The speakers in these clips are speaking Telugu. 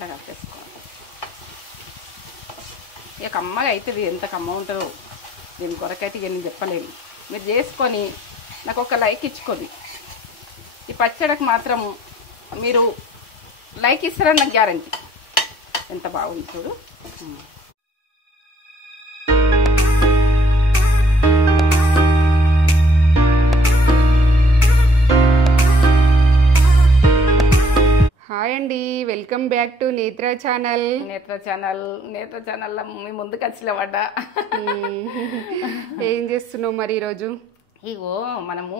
ఇట్లా కలిపేసుకోవాలి. ఇక కమ్మగా అవుతుంది, ఎంత కమ్మ ఉంటుందో దీని కొరకైతే ఇక నేను చెప్పలేను. మీరు చేసుకొని నాకు ఒక లైక్ ఇచ్చుకోండి. ఈ పచ్చడికి మాత్రం మీరు లైక్ ఇస్తారని నాకు గ్యారంటీ. ఎంత బాగుంది చూడు. హాయ్ అండి, వెల్కమ్ బ్యాక్ టు నేత్ర ఛానల్. నేత్ర ఛానల్లో మీ ముందుకు వచ్చిలవడ్డా. ఏం చేస్తున్నావు మరి ఈరోజు? ఇగో మనము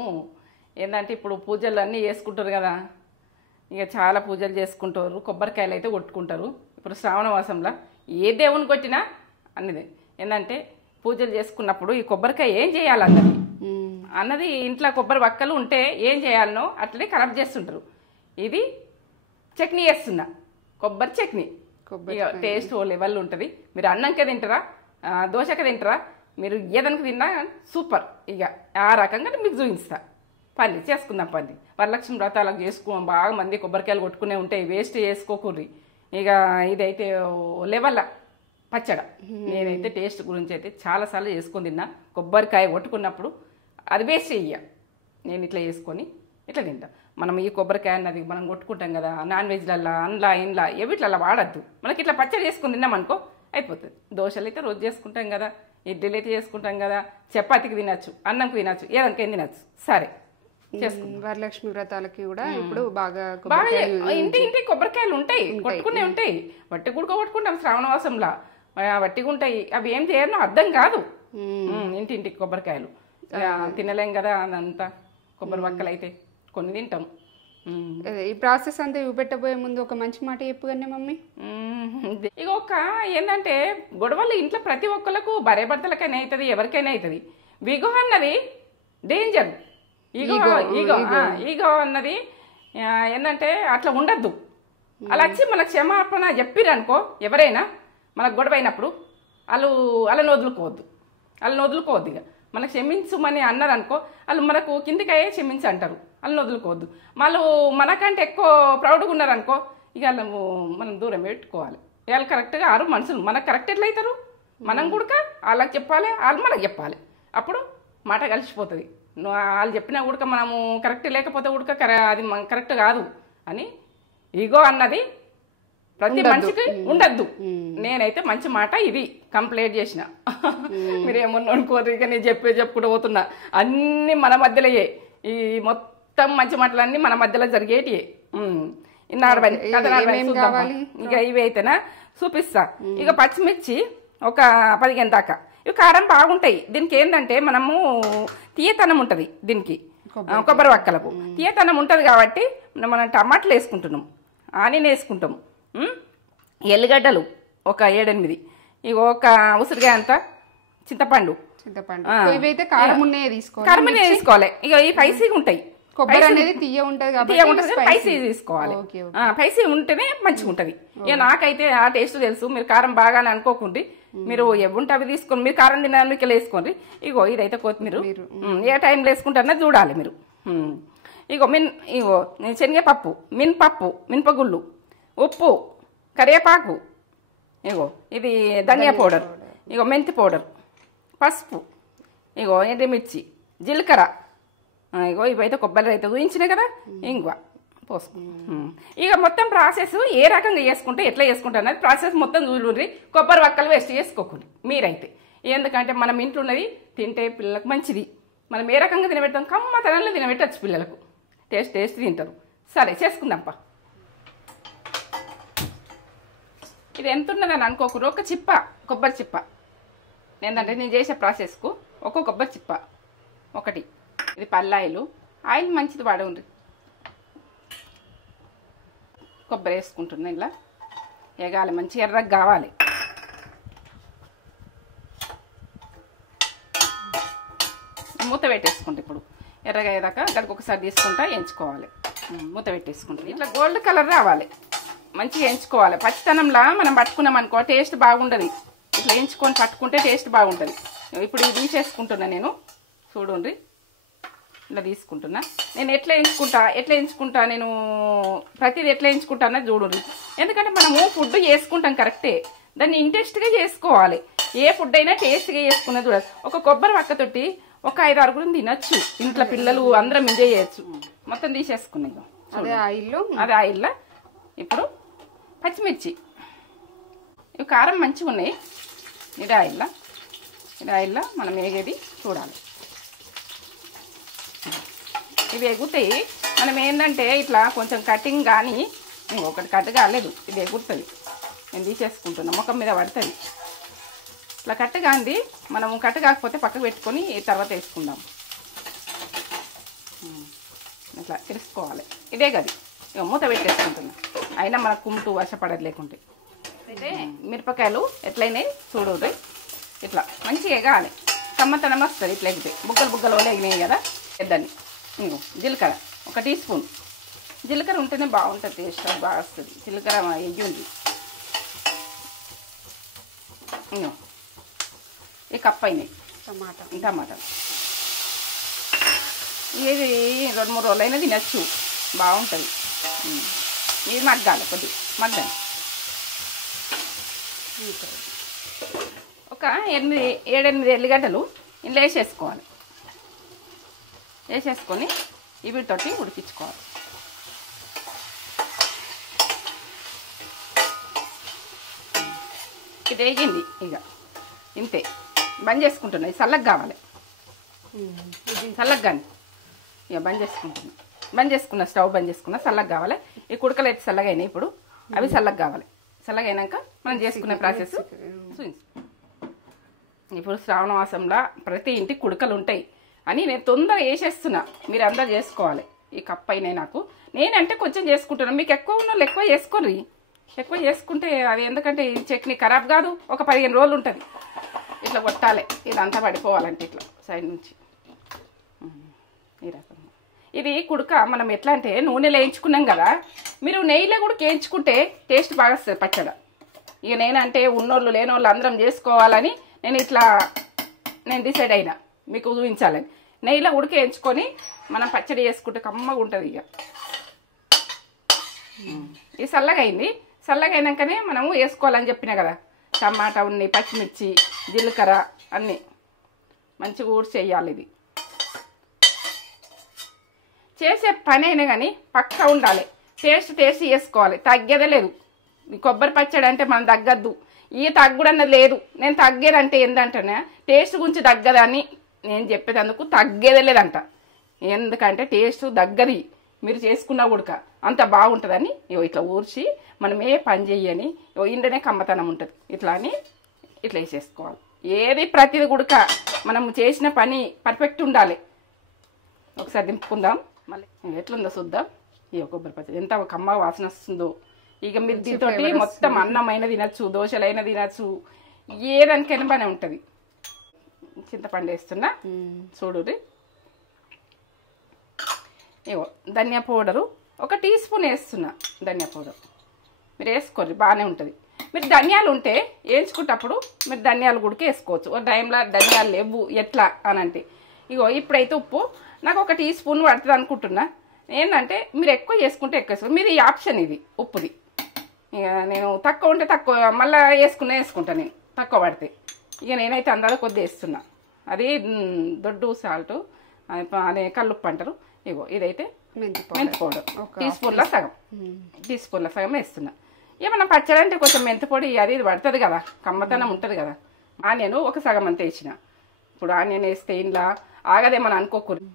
ఏంటంటే ఇప్పుడు పూజలు అన్నీ చేసుకుంటారు కదా, ఇక చాలా పూజలు చేసుకుంటారు, కొబ్బరికాయలు అయితే కొట్టుకుంటారు. ఇప్పుడు శ్రావణ మాసంలో ఏ దేవుని కొట్టినా అన్నది ఏంటంటే పూజలు చేసుకున్నప్పుడు ఈ కొబ్బరికాయ ఏం చేయాలన్నది ఇంట్లో కొబ్బరి వక్కలు ఉంటే ఏం చేయాలనో అట్లనే ఖరాబ్ చేస్తుంటారు. ఇది చట్నీ చేస్తున్నా, కొబ్బరి చట్నీ. ఇక టేస్ట్ ఓ లెవెల్ ఉంటుంది. మీరు అన్నంకే తింటారా, దోశకే తింటారా, మీరు ఏదనికి తిన్నా సూపర్. ఇక ఆ రకంగా మీకు చూపిస్తా. పని చేసుకుందాం. పని వరలక్ష్మి వ్రతాలకు చేసుకో, బాగా మంది కొబ్బరికాయలు కొట్టుకునే ఉంటాయి, వేస్ట్ చేసుకోకూర్రి. ఇక ఇదైతే లెవెల్ పచ్చడ. నేనైతే టేస్ట్ గురించి అయితే చాలాసార్లు చేసుకొని తిన్నా. కొబ్బరికాయ కొట్టుకున్నప్పుడు అది వేస్ట్ చెయ్య, నేను ఇట్లా చేసుకొని ఇట్లా తింటా. మనం ఈ కొబ్బరికాయ అన్నది మనం కొట్టుకుంటాం కదా నాన్ వెజ్లల్లా, ఇండ్లా వీటిలల్లా వాడద్దు. మనకి ఇట్లా పచ్చడి చేసుకుని తిన్నామనుకో అయిపోతుంది. దోశలు అయితే రోజు చేసుకుంటాం కదా, ఇడ్లీలు అయితే చేసుకుంటాం కదా, చపాతీకి తినచ్చు, అన్నంకి తినచ్చు, ఏదనికైనా తినచ్చు. సరే వరలక్ష్మి వ్రతాలకి కూడా ఇప్పుడు బాగా ఇంటి కొబ్బరికాయలు ఉంటాయి, కొట్టుకునే ఉంటాయి. వట్టి గుడక కొట్టుకుంటాం శ్రావణ మాసంలో, వట్టిగా ఉంటాయి. అవి ఏం చేయను అర్థం కాదు. ఇంటింటికి కొబ్బరికాయలు తినలేం కదా, అదంతా కొబ్బరి వక్కలు అయితే కొన్ని తింటాం. ఈ ప్రాసెస్ అంతా చూపెట్టబోయే ముందు ఒక మంచి మాట చెప్పుగానే మమ్మీ. ఇక ఒక ఏంటంటే గొడవలు ఇంట్లో ప్రతి ఒక్కరికి భార్య భర్తలకైనా అవుతుంది, ఎవరికైనా అవుతుంది. విగో అన్నది డేంజర్. ఈగో అన్నది ఏంటంటే అట్లా ఉండద్దు. అలా వచ్చి మనకు క్షమాపణ చెప్పిరనుకో, ఎవరైనా మనకు గొడవ అయినప్పుడు వాళ్ళని వదులుకోవద్దు. ఇక మనకు క్షమించుమని అన్నారు అనుకో, వాళ్ళు మనకు కిందికయ్యే క్షమించి అంటారు, వాళ్ళని వదులుకోవద్దు. వాళ్ళు మనకంటే ఎక్కువ ప్రౌడ్గా ఉన్నారనుకో, ఇక మనం దూరం పెట్టుకోవాలి. వాళ్ళు కరెక్ట్గా ఆరు మనుషులు, మనకు కరెక్ట్ ఎట్లా అవుతారు, మనం కూడా వాళ్ళకి చెప్పాలి, వాళ్ళు మనకు చెప్పాలి. అప్పుడు మాట కలిసిపోతుంది. వాళ్ళు చెప్పినా కూడా మనము కరెక్ట్ లేకపోతే కూడా అది కరెక్ట్ కాదు అని ఈగో అన్నది ప్రతి మనిషికి ఉండద్దు. నేనైతే మంచి మాట ఇది కంప్లీట్ చేసిన. మీరేమన్నా అనుకోరు, ఇక నేను చెప్పుకుంటూ పోతున్నా. అన్ని మన మధ్యలోయే, ఈ మొత్తం మంచి మాటలన్నీ మన మధ్యలో జరిగేటియే. ఇక ఇవి అయితేనా చూపిస్తా. ఇక పచ్చిమిర్చి ఒక 15 దాకా. ఇవి కారం బాగుంటాయి. దీనికి ఏంటంటే మనము తీయతనం ఉంటుంది, దీనికి కొబ్బరి వక్కలకు తీయతనం ఉంటుంది కాబట్టి మనం టమాటాలు వేసుకుంటున్నాం, ఆనియన్ వేసుకుంటాం, ఎల్లిగడ్డలు ఒక 7-8, ఇక ఒక ఉసిరికాయ అంతా చింతపండు. ఇవైతే కారం తీసుకోవాలి. ఇక ఈ స్పైసీగా ఉంటాయి. కొబ్బరి అనేది తీయ ఉంటుంది, స్పైసీ తీసుకోవాలి. స్పైసీ ఉంటేనే మంచిగా ఉంటుంది. ఇక నాకైతే ఆ టేస్ట్ తెలుసు. మీరు కారం బాగానే అనుకోకండి, మీరు ఎవ్వంటే అవి తీసుకొని మీరు కారం తినడానికి వేసుకోండి. ఇగో ఇదైతే కొత్తిమీర ఏ టైంలో వేసుకుంటారో చూడాలి మీరు. ఇగో శనగపప్పు, మినపగుళ్ళు, ఉప్పు, కరివేపాకు, ఇగో ఇది ధనియా పౌడర్, ఇగో మెంతి పౌడర్, పసుపు, ఇగో ఎండుమిర్చి, జీలకర్ర, ఇగో ఇవైతే కొబ్బరి అయితే ఊహించినాయి కదా, ఇంగువ పోసుకో. ఇక మొత్తం ప్రాసెస్ ఏ రకంగా చేసుకుంటే ఎట్లా చేసుకుంటారు అనేది ప్రాసెస్ మొత్తం చూడండి. కొబ్బరి వక్కలు వేస్ట్ చేసుకోకండి మీరైతే. ఎందుకంటే మనం ఇంట్లో ఉన్నది తింటే పిల్లలకు మంచిది. మనం ఏ రకంగా తినబెడతాం, కమ్మతనంలో తినబెట్టచ్చు పిల్లలకు, టేస్ట్ తింటారు. సరే చేసుకుందాంపా. ఇది ఎంత ఉన్నదని అనుకోకూడదు, ఒక చిప్ప కొబ్బరి చిప్ప. ఏంటంటే నేను చేసే ప్రాసెస్కు ఒక్కో కొబ్బరి చిప్ప ఒకటి. ఇది పల్లాయిలు, ఆయిల్ మంచిది వాడండి. కొబ్బరి వేసుకుంటున్నా, ఇలా ఎగాలి, మంచి ఎర్రగా కావాలి. మూత పెట్టేసుకుంటా. ఇప్పుడు ఎర్రగా అయ్యేదాకా గడికి ఒకసారి తీసుకుంటా ఎంచుకోవాలి. మూత పెట్టేసుకుంటా. ఇట్లా గోల్డ్ కలర్ రావాలి, మంచిగా ఎంచుకోవాలి. పచ్చితనంలా మనం పట్టుకున్నాం అనుకో టేస్ట్ బాగుండదు. ఇట్లా ఎంచుకొని పట్టుకుంటే టేస్ట్ బాగుంటుంది. ఇప్పుడు ఇది తీసేసుకుంటున్నా నేను, చూడండి. ఇలా తీసుకుంటున్నా. నేను ఎట్లా ఎంచుకుంటా నేను ప్రతిదీ ఎట్లా ఎంచుకుంటా అన్నది చూడండి. ఎందుకంటే మనము ఫుడ్ చేసుకుంటాం కరెక్టే, దాన్ని ఇంట్రెస్ట్గా చేసుకోవాలి. ఏ ఫుడ్ అయినా టేస్ట్గా చేసుకున్నది చూడాలి. ఒక కొబ్బరి పక్కతోటి ఒక 5-6 తినచ్చు, ఇంట్లో పిల్లలు అందరం ఎంజాయ్ చేయొచ్చు. మొత్తం తీసేసుకున్నాం అదే ఆయిల్లో. ఇప్పుడు పచ్చిమిర్చి, ఇవి కారం మంచిగా ఉన్నాయి. ఇది ఆయిల్లో మనం వేగేది చూడాలి. ఇవి ఎగుతాయి. మనం ఏంటంటే ఇట్లా కొంచెం కటింగ్ కానీ ఒకటి కట్ కాలేదు, ఇది ఎగురుతుంది. నేను తీసేసుకుంటున్నా, ముఖం మీద పడుతుంది. ఇట్లా కట్ కాంది, మనం కట్ కాకపోతే పక్కకు పెట్టుకొని తర్వాత వేసుకుందాం. ఇట్లా తెలుసుకోవాలి. ఇదే గది ఇక మూత పెట్టేసుకుంటున్నా. అయినా మనకు కుమ్ముతూ వర్షపడదు లేకుంటే. అయితే మిరపకాయలు ఎట్లయినాయి చూడండి. ఇట్లా మంచిగా ఎగాలి, కమ్మతనం వస్తుంది. ఇట్లా ఎగితే బుగ్గలు ఎగినాయి కదా. దాన్ని జీలకర్ర 1 టీ స్పూన్. జీలకర్ర ఉంటేనే బాగుంటుంది, టేస్ట్ బాగా వస్తుంది. జీలకర్ర ఎగ్గి ఉంది. ఈ కప్ అయినాయి టమాటా. ఇది 2-3 రోజులైనా తినచ్చు, బాగుంటుంది. ఇది మగ్గాలి, కొద్దిగా మగ్గాలి. ఒక 7-8 ఎల్లిగడ్డలు ఇందులో వేసేసుకోవాలి. వేసేసుకొని వీటితోటి ఉడికించుకోవాలి. ఇది వేగింది, ఇక ఇంతే. బంద్ చేసుకుంటున్నా. ఇది చల్లగా కావాలి, చల్లగా కానీ ఇక బంద్ చేసుకున్నా. స్టవ్ బంద్ చేసుకున్నా. చల్లగా కావాలి. ఈ కుడకలు అయితే చల్లగా అయినాయి. ఇప్పుడు అవి చల్లగా కావాలి. చల్లగా అయినాక మనం చేసుకునే ప్రాసెస్ ఇప్పుడు శ్రావణ మాసంలో ప్రతి ఇంటికి కుడకలు ఉంటాయి అని నేను తొందరగా వేసేస్తున్నా. మీరు అందరూ చేసుకోవాలి. ఈ కప్ అయినాయి నాకు. నేనంటే కొంచెం చేసుకుంటున్నాను. మీకు ఎక్కువ ఉన్న వాళ్ళు ఎక్కువ చేసుకోర్రి. ఎక్కువ చేసుకుంటే అది ఎందుకంటే ఈ చట్నీ ఖరాబ్ కాదు, ఒక 15 రోజులు ఉంటుంది. ఇట్లా కొట్టాలి, ఇదంతా పడిపోవాలంటే ఇట్లా సైడ్ నుంచి. ఈ రకంగా ఇది కుడక మనం ఎట్లా అంటే నూనెలో వేయించుకున్నాం కదా, మీరు నెయ్యిలో కూడా వేయించుకుంటే టేస్ట్ బాగా వస్తుంది పచ్చడి. ఇక నేనంటే ఉన్నోళ్ళు లేనోళ్ళు అందరం చేసుకోవాలని నేను డిసైడ్ అయినా మీకు చూపించాలని. నెయ్యిలో ఉడికి వేయించుకొని మనం పచ్చడి చేసుకుంటే కమ్మగా ఉంటుంది. ఇక ఇది చల్లగా అయింది. చల్లగా అయినాకనే మనము వేసుకోవాలని చెప్పినా కదా. టమాటా ఉన్నాయి, పచ్చిమిర్చి, జీలకర్ర అన్నీ మంచిగా ఊడ్చి వేయాలి. ఇది చేసే పని అయినా కానీ పక్కా ఉండాలి. టేస్ట్ చేసుకోవాలి, తగ్గేదే లేదు. కొబ్బరి పచ్చడి అంటే మనం తగ్గద్దు, ఈ తగ్గుడన్నది లేదు. నేను తగ్గేదంటే ఏంటంటేనే టేస్ట్ గురించి తగ్గదని నేను చెప్పేదందుకు తగ్గేదే లేదంట. ఎందుకంటే టేస్ట్ తగ్గది మీరు చేసుకున్నా ఉడక అంత బాగుంటుందని ఇట్లా ఊర్చి మనం ఏ పని చెయ్యని ఇంటనే కమ్మతనం ఉంటుంది. ఇట్లా అని ఇట్లా వేసేసుకోవాలి. ఏది ప్రతిది ఉడక మనం చేసిన పని పర్ఫెక్ట్ ఉండాలి. ఒకసారి దింపుకుందాం, మళ్ళీ ఎట్లుందో చూద్దాం. ఈ కొబ్బరి పచ్చడి ఎంత కమ్మ వాసన వస్తుందో. ఇక మీరు దీంతో మొత్తం అన్నమైన తినచ్చు, దోశలైనా తినచ్చు, ఏదానికైనా బాగానే ఉంటుంది. చింతపండు వేస్తున్నా చూడు. ఇగో ధనియా పౌడరు 1 టీ స్పూన్ వేస్తున్నా. ధనియా పౌడర్ మీరు వేసుకోండి, బాగానే ఉంటుంది. మీరు ధనియాలు ఉంటే వేయించుకుంటప్పుడు మీరు ధనియాలు కూడా వేసుకోవచ్చు. ఒక టైంలో ధనియాలు లేవు ఎట్లా అని అంటే ఇగో ఇప్పుడైతే ఉప్పు నాకు 1 టీ స్పూన్ పడుతుంది అనుకుంటున్నా. ఏంటంటే మీరు ఎక్కువ చేసుకుంటే ఎక్కువ వేసుకోండి. మీరు ఈ ఆప్షన్ ఇది ఉప్పుది. ఇక నేను తక్కువ ఉంటే తక్కువ మళ్ళీ వేసుకుంటా నేను తక్కువ పడితే. ఇక నేనైతే అందాక కొద్దిగా వేస్తున్నా. అది దొడ్డు సాల్ట్ అదే కల్లుప్పు అంటారు. ఇగో ఇదైతే మెంతి పౌడర్ టీ స్పూన్ల సగం వేస్తున్నా. ఏమన్నా పచ్చడి అంటే కొంచెం మెంతి పొడి అది ఇది పడుతుంది కదా, కమ్మతనం ఉంటుంది కదా. ఆనియన్ 1 సగం అంతా వేసిన. ఇప్పుడు ఆనియన్ వేస్తే ఇంట్లో ఆగదేమని అనుకోకూడదు,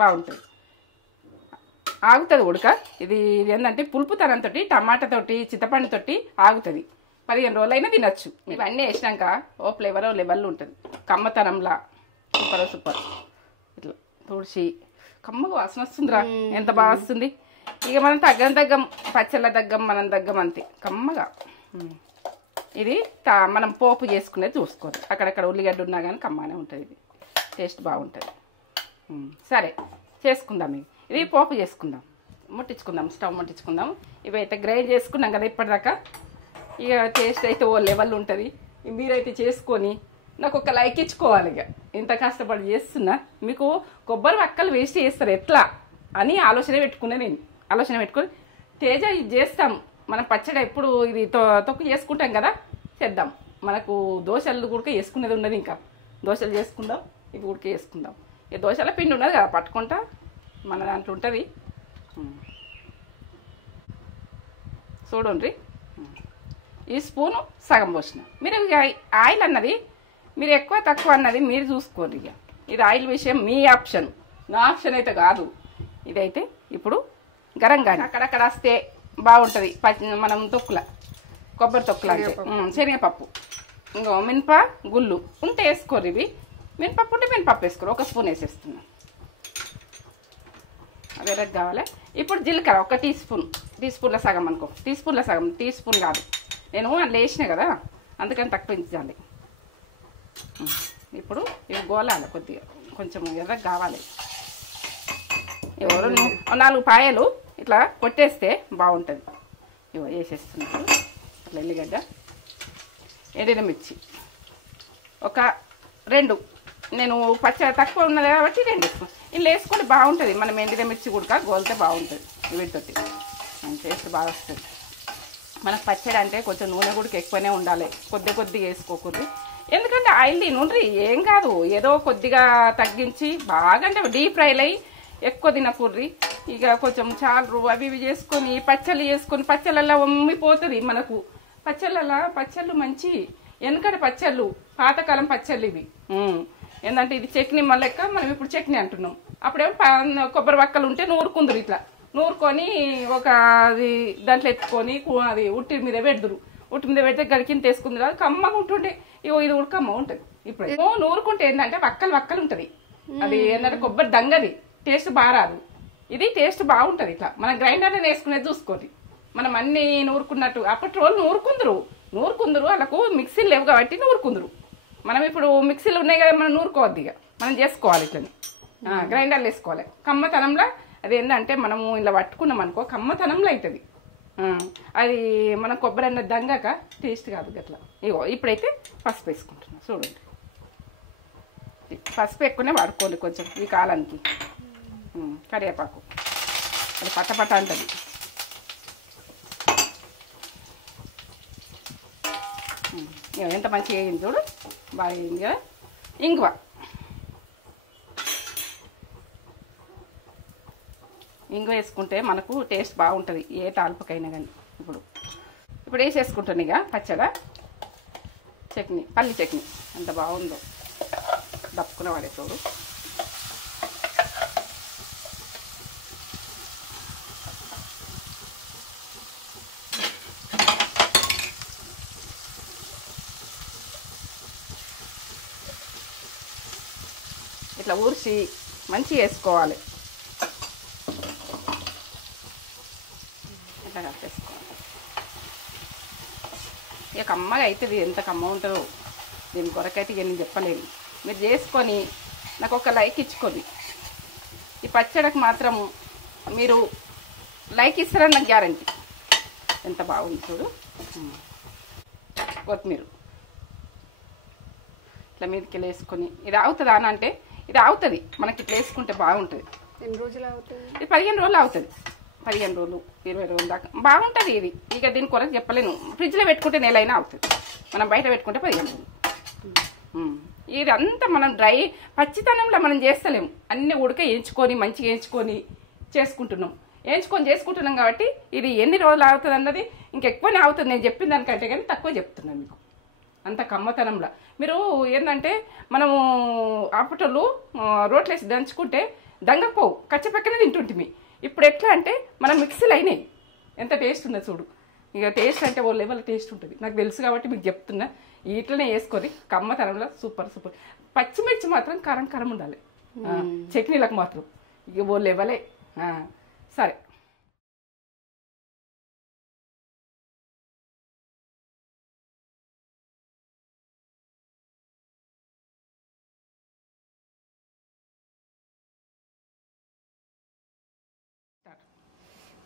బాగుంటుంది, ఆగుతుంది ఉడక. ఇది ఏంటంటే పులుపుతనంతో టమాటాతోటి చింతపండుతోటి ఆగుతుంది. 15 రోజులైనా తినచ్చు. ఇవన్నీ వేసినాక ఓ ఫ్లేవర్ లెవెల్ ఉంటుంది కమ్మతనంలా. సూపర్. ఇట్లా తుడిచి కమ్మగా వాసన వస్తుందిరా, ఎంత బాగా వస్తుంది. ఇక మనం తగ్గం పచ్చళ్ళ మనం తగ్గం అంతే కమ్మగా. ఇది మనం పోపు చేసుకునేది చూసుకోవాలి. అక్కడక్కడ ఉల్లిగడ్డ ఉన్నా కానీ కమ్మగానే ఉంటుంది. ఇది టేస్ట్ బాగుంటుంది. సరే చేసుకుందాం. ఇది పోపు చేసుకుందాం, స్టవ్ ముట్టించుకుందాం. ఇవైతే గ్రైండ్ చేసుకున్నాం కదా ఇప్పటిదాకా. ఇక టేస్ట్ అయితే ఓ లెవెల్ ఉంటుంది. మీరైతే చేసుకొని నాకు ఒక లైక్ ఇచ్చుకోవాలి. ఇక ఇంత కష్టపడి చేస్తున్నా మీకు కొబ్బరి వక్కలు వేస్ట్ చేస్తారు ఎట్లా అని ఆలోచన పెట్టుకున్నా నేను. ఆలోచన పెట్టుకుని తేజ ఇది చేస్తాం మనం పచ్చడి ఎప్పుడు ఇది తొక్కు చేసుకుంటాం కదా, చేద్దాం. మనకు దోశలు కూడా వేసుకునేది ఉన్నది, ఇంకా దోశలు చేసుకుందాం, ఇవి కూడా వేసుకుందాం. ఈ దోశల పిండి ఉన్నది కదా పట్టుకుంటా, మన దాంట్లో ఉంటుంది చూడండి. ఈ స్పూను సగం పోసిన. మీరు ఆయిల్ అన్నది మీరు ఎక్కువ తక్కువ అన్నది మీరు చూసుకోండి. ఇక ఇది ఆయిల్ విషయం మీ ఆప్షన్, నా ఆప్షన్ అయితే కాదు. ఇదైతే ఇప్పుడు గరం కానీ అక్కడక్కడ వస్తే బాగుంటుంది. మనం తొక్కుల కొబ్బరి తొక్కుల అంటే శనగపప్పు, ఇంకో మినప గుళ్ళు ఉంటే వేసుకోరు. ఇవి మినపప్పు ఉంటే మినపప్పు వేసుకోరు. ఒక స్పూన్ వేసేస్తున్నాం, అది ఎర్రగా కావాలి. ఇప్పుడు జీలకర్ర ఒక టీ స్పూన్ల సగం అనుకో, టీ స్పూన్ కాదు, నేను అందులో వేసిన కదా అందుకని తక్కువ ఇచ్చాలి. ఇప్పుడు ఇవి గోలాలి కొద్దిగా, కొంచెం ఎర్రగా కావాలి. ఎవరు 4 పాయలు ఇట్లా కొట్టేస్తే బాగుంటుంది. ఇవో వేసేస్తున్నారు. అట్లా ఎల్లిగడ్డ, ఎండిన మిర్చి ఒక 2, నేను పచ్చడి తక్కువ ఉన్నది కాబట్టి 2 వేసుకున్నాను. ఇలా వేసుకొని బాగుంటుంది. మనం ఎండిన మిర్చి కూడా గోలితే బాగుంటుంది. వీటితోటి టేస్ట్ బాగా వస్తుంది. మనకు పచ్చడి అంటే కొంచెం నూనె కూడా ఎక్కువనే ఉండాలి, కొద్దిగా వేసుకోకూడదు. ఎందుకంటే ఆయిల్ తినుండ్రి ఏం కాదు, ఏదో కొద్దిగా తగ్గించి బాగా అంటే డీప్ ఫ్రైలు అయ్యి ఎక్కువ తినకూర్రి. ఇక కొంచెం చాలు అవి ఇవి చేసుకొని పచ్చళ్ళు చేసుకొని పచ్చళ్ళల్లో ఉమ్మిపోతుంది మనకు. పచ్చళ్ళు మంచి వెనకటి పచ్చళ్ళు, పాతకాలం పచ్చళ్ళు ఇవి. ఏంటంటే ఇది చట్నీ లెక్క, మనం ఇప్పుడు చట్నీ అంటున్నాం. అప్పుడేమో కొబ్బరి వక్కలు ఉంటే నూరుకుందరు, ఇట్లా నూరుకొని ఒక అది దాంట్లో ఎత్తుకొని అది ఉట్టి మీద పెడదురు. ఉట్టి మీద పెడితే గడికింత వేసుకుందరు, అది కమ్మగా ఉంటుండే. ఇగో ఇది కూడా కమ్మ ఉంటుంది. ఇప్పుడు నూరుకుంటే ఏంటంటే వక్కలు ఉంటుంది. అది ఏంటంటే కొబ్బరి దంగది, టేస్ట్ బాగా రాదు. ఇది టేస్ట్ బాగుంటుంది. ఇట్లా మనం గ్రైండర్లో వేసుకునేది చూసుకోండి. మనం అన్ని నూరుకున్నట్టు అప్పటి రోజులు నూరుకుందరు వాళ్ళకు మిక్సీలు లేవు కాబట్టి నూరుకుందరు. మనం ఇప్పుడు మిక్సీలు ఉన్నాయి కదా, మనం నూరుకోవద్దు, ఇక మనం చేసుకోవాలి. ఇట్లని గ్రైండర్లు వేసుకోవాలి. కమ్మతనంలో అది ఏంటంటే మనము ఇలా పట్టుకున్నాం అనుకో కమ్మతనంలో అవుతుంది. అది మనం కొబ్బరి అన్నది దంగాక టేస్ట్ కాదు అట్లా. ఇగో ఇప్పుడైతే పసుపు వేసుకుంటున్నాం చూడండి. పసుపు ఎక్కువనే వాడుకోండి కొంచెం ఈ కాలానికి. కరివేపాకు అది పట్టపట్ట అంటుంది. ఎంత మంచిగా వేయింది చూడు, బాగా వేయింది కదా. ఇంగువ వేసుకుంటే మనకు టేస్ట్ బాగుంటుంది ఏ తాల్పుకైనా కానీ. ఇప్పుడు వేసేసుకుంటాను ఇక పచ్చడి చట్నీ, పల్లి చట్నీ ఎంత బాగుందో దప్పుకున్న వాడే చూడు. ఇట్లా ఊర్చి మంచిగా వేసుకోవాలి. ఇట్లా కలిపేసుకోవాలి. ఇక కమ్మగా అవుతుంది. ఎంత కమ్మ ఉంటుందో దీని కొరకైతే ఇక నేను చెప్పలేను. మీరు చేసుకొని నాకు ఒక లైక్ ఇచ్చుకోండి. ఈ పచ్చడికి మాత్రం మీరు లైక్ ఇస్తారని నాకు గ్యారంటీ. ఎంత బాగుంది చూడు. కొత్తిమీర ఇట్లా మీదకి వేసుకొని ఇది అవుతుందా అని అంటే ఇది అవుతుంది. మనకి ఇట్లా వేసుకుంటే బాగుంటుంది. ఎన్ని రోజులు అవుతుంది? ఇది 15 రోజులు అవుతుంది. 15 రోజులు 20 రోజుల దాకా బాగుంటుంది ఇది. ఇక దీని కొరకు చెప్పలేను. ఫ్రిడ్జ్లో పెట్టుకుంటే నెలైనా అవుతుంది. మనం బయట పెట్టుకుంటే 15 రోజులు. ఇది అంతా మనం డ్రై పచ్చితనంలో మనం చేస్తలేము. అన్నీ ఉడక వేయించుకొని మంచిగా వేయించుకొని చేసుకుంటున్నాం కాబట్టి ఇది ఎన్ని రోజులు అవుతుంది అన్నది ఇంకెక్కువనే అవుతుంది. నేను చెప్పిన దానికంటే కానీ తక్కువ చెప్తున్నాను మీకు. అంత కమ్మతనంలో మీరు ఏంటంటే మనము అప్పటోళ్ళు రోట్లేసి దంచుకుంటే దంగపోవు, కచ్చపక్కనే తింటుంటిమి. ఇప్పుడు ఎట్లా అంటే మనం మిక్సీలు అయినాయి. ఎంత టేస్ట్ ఉందో చూడు. ఇక టేస్ట్ అంటే ఓ లెవెల్ టేస్ట్ ఉంటుంది. నాకు తెలుసు కాబట్టి మీకు చెప్తున్నా. ఇట్లనే వేసుకొని కమ్మతనంలో సూపర్. పచ్చిమిర్చి మాత్రం కారం ఉండాలి. చట్నీలకు మాత్రం ఇక ఓ లెవెలే. సరే,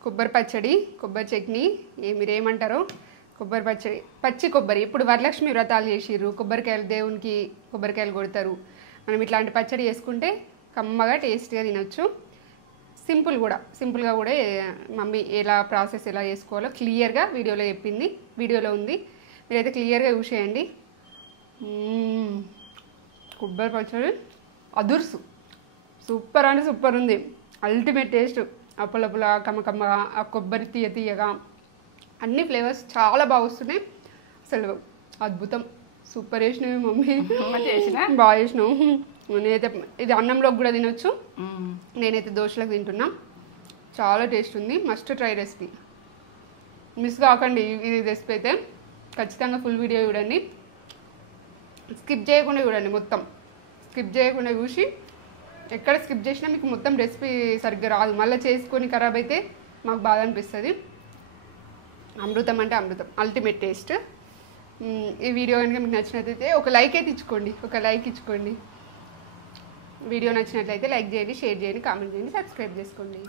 కొబ్బరి పచ్చడి, కొబ్బరి చట్నీ మీరేమంటారో. కొబ్బరి పచ్చడి, పచ్చి కొబ్బరి. ఇప్పుడు వరలక్ష్మి వ్రతాలు చేసిర్రు, కొబ్బరికాయలు దేవునికి కొబ్బరికాయలు కొడతారు. మనం ఇట్లాంటి పచ్చడి చేసుకుంటే కమ్మగా టేస్ట్గా తినొచ్చు. సింపుల్గా కూడా మమ్మీ ఎలా ప్రాసెస్ ఎలా చేసుకోవాలో క్లియర్గా వీడియోలో చెప్పింది, వీడియోలో ఉంది. మీరైతే క్లియర్గా చూసేయండి. కొబ్బరి పచ్చడి అదుర్సు, సూపర్ అంటే సూపర్ ఉంది. Ultimate taste. అప్పులప్పుల కమ్మకమ్మగా, ఆ కొబ్బరి తీయగా అన్ని ఫ్లేవర్స్ చాలా బాగా వస్తున్నాయి. అసలు అద్భుతం. సూపర్ చేసినవి మమ్మీ, బాగా చేసినావు. నేనైతే ఇది అన్నంలోకి కూడా తినొచ్చు. నేనైతే దోశలకు తింటున్నా. చాలా టేస్ట్ ఉంది. Must try recipe. మిస్ కాకండి ఇది రెసిపీ అయితే. ఖచ్చితంగా ఫుల్ వీడియో చూడండి, స్కిప్ చేయకుండా చూడండి. మొత్తం స్కిప్ చేయకుండా చూసి ఎక్కడ స్కిప్ చేసినా మీకు మొత్తం రెసిపీ సరిగ్గా రాదు. మళ్ళీ చేసుకొని ఖరాబ్ అయితే మాకు బాధ అనిపిస్తుంది. అమృతం అంటే అమృతం, అల్టిమేట్ టేస్ట్. ఈ వీడియో కనుక మీకు నచ్చినట్లయితే ఒక లైక్ అయితే ఇచ్చుకోండి. వీడియో నచ్చినట్లయితే లైక్ చేయండి, షేర్ చేయండి, కామెంట్ చేయండి, సబ్స్క్రైబ్ చేసుకోండి.